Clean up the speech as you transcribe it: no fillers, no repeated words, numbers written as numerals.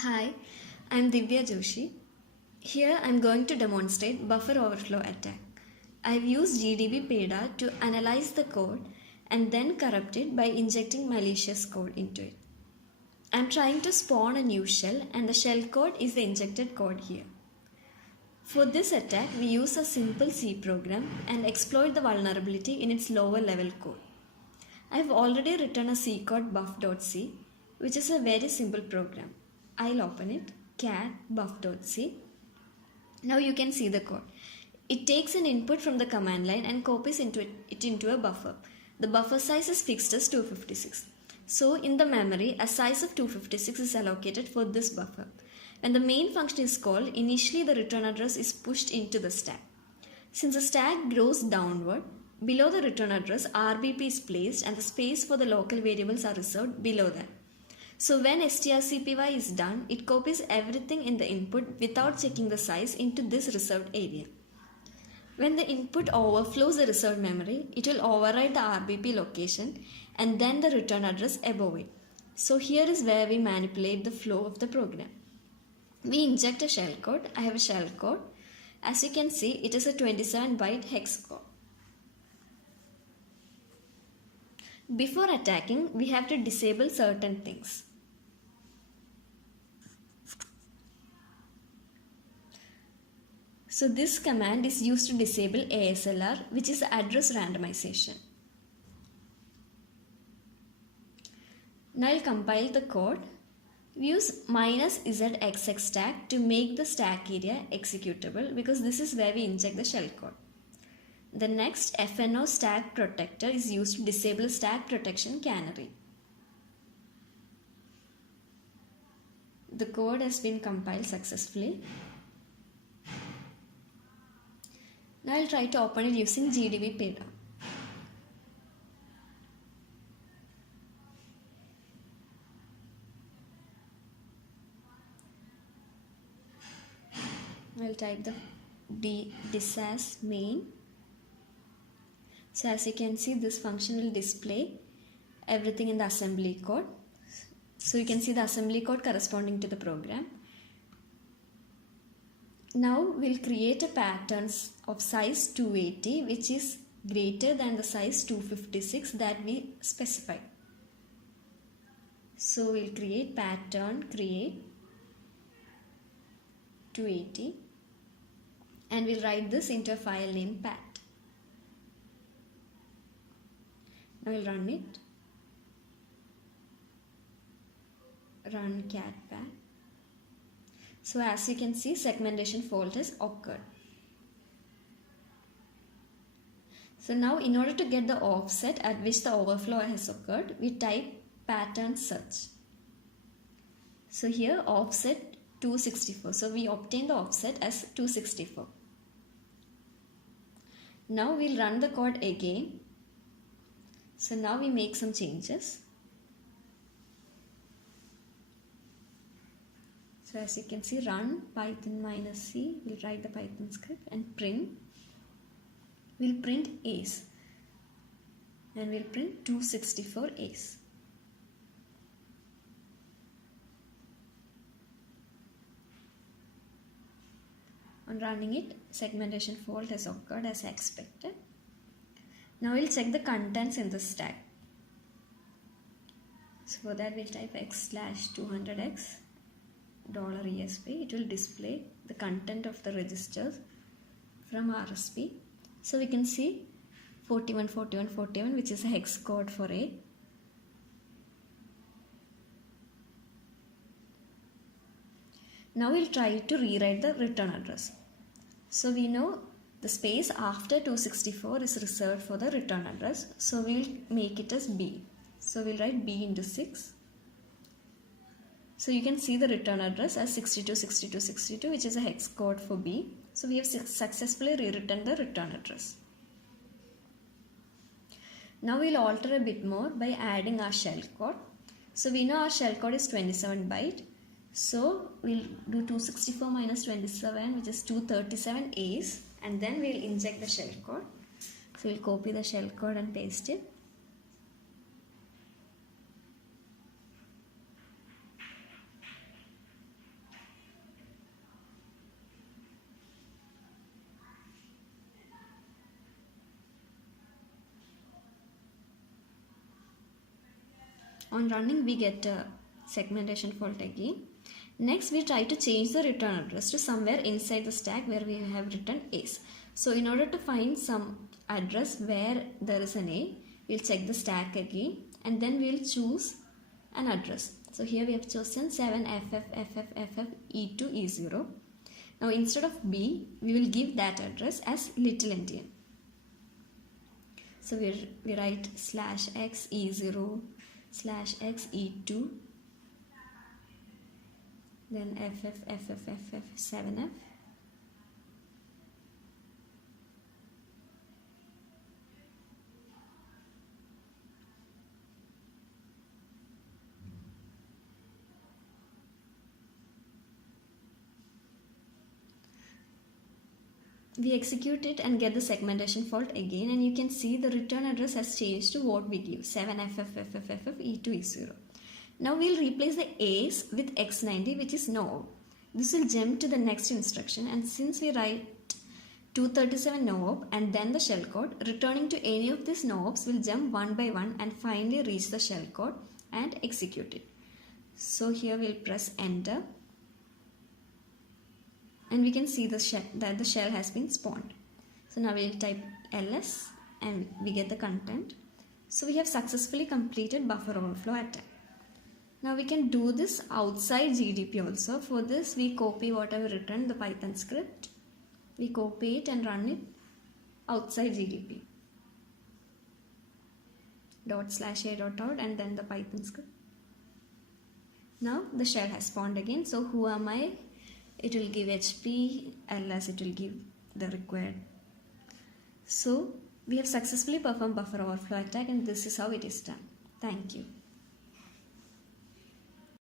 Hi, I'm Divya Joshi. Here I'm going to demonstrate buffer overflow attack. I've used gdb-peda to analyze the code and then corrupt it by injecting malicious code into it. I'm trying to spawn a new shell and the shell code is the injected code here. For this attack, we use a simple C program and exploit the vulnerability in its lower level code. I've already written a C code buff.c, which is a very simple program. I'll open it, cat buff.c. Now you can see the code. It takes an input from the command line and copies it into a buffer. The buffer size is fixed as 256. So in the memory, a size of 256 is allocated for this buffer. When the main function is called, initially the return address is pushed into the stack. Since the stack grows downward, below the return address, RBP is placed and the space for the local variables are reserved below that. So when strcpy is done, it copies everything in the input without checking the size into this reserved area. When the input overflows the reserved memory, it will override the RBP location and then the return address above it. So here is where we manipulate the flow of the program. We inject a shell code. I have a shell code. As you can see, it is a 27-byte hex code. Before attacking, we have to disable certain things. So this command is used to disable ASLR, which is address randomization. Now I'll compile the code. We use -zxx stack to make the stack area executable because this is where we inject the shell code. The next fno stack protector is used to disable stack protection canary. The code has been compiled successfully. Now I'll try to open it using gdb-peda. I'll type the disas main. So as you can see, this function will display everything in the assembly code. So you can see the assembly code corresponding to the program. Now we'll create a pattern of size 280, which is greater than the size 256 that we specified. So we'll create pattern create 280 and we'll write this into a file name pat. Now we'll run it. Run cat pat. So as you can see, segmentation fault has occurred. So now in order to get the offset at which the overflow has occurred, we type pattern search. So here offset 264. So we obtain the offset as 264. Now we'll run the code again. So now we make some changes. So as you can see, run python -c, we'll write the Python script and print. We'll print A's and we'll print 264 A's. On running it, segmentation fault has occurred as expected. Now we'll check the contents in the stack. So for that we'll type x/200x $ESP. It will display the content of the registers from RSP. So we can see 41, 41, 41, which is a hex code for A. Now we'll try to rewrite the return address. So we know the space after 264 is reserved for the return address. So we'll make it as B. So we'll write B into 6. So you can see the return address as 62, 62, 62, which is a hex code for B. So we have successfully rewritten the return address. Now we'll alter a bit more by adding our shell code. So we know our shell code is 27 byte. So we'll do 264 minus 27, which is 237 A's, and then we'll inject the shell code. So we'll copy the shell code and paste it. On running, we get a segmentation fault again. Next, we try to change the return address to somewhere inside the stack where we have written A's. So in order to find some address where there is an A, we'll check the stack again and then we'll choose an address. So here we have chosen 7FFFFFE2E0. Now instead of B, we will give that address as little endian. So we write /xe0/xe2, then FFFFF7F. We execute it and get the segmentation fault again, and you can see the return address has changed to what we give, 7FFFFFE2E0. Now we'll replace the A's with X90, which is no. This will jump to the next instruction, and since we write 237 no-op and then the shellcode, returning to any of these no-ops will jump one by one and finally reach the shellcode and execute it. So here we'll press enter. And we can see that the shell has been spawned. So now we'll type ls and we get the content. So we have successfully completed buffer overflow attack. Now we can do this outside GDP also. For this we copy what I've written, the Python script. We copy it and run it outside GDP. ./a.out and then the Python script. Now the shell has spawned again. So who am I? It will give HP, ls it will give the required. So we have successfully performed buffer overflow attack, and this is how it is done. Thank you.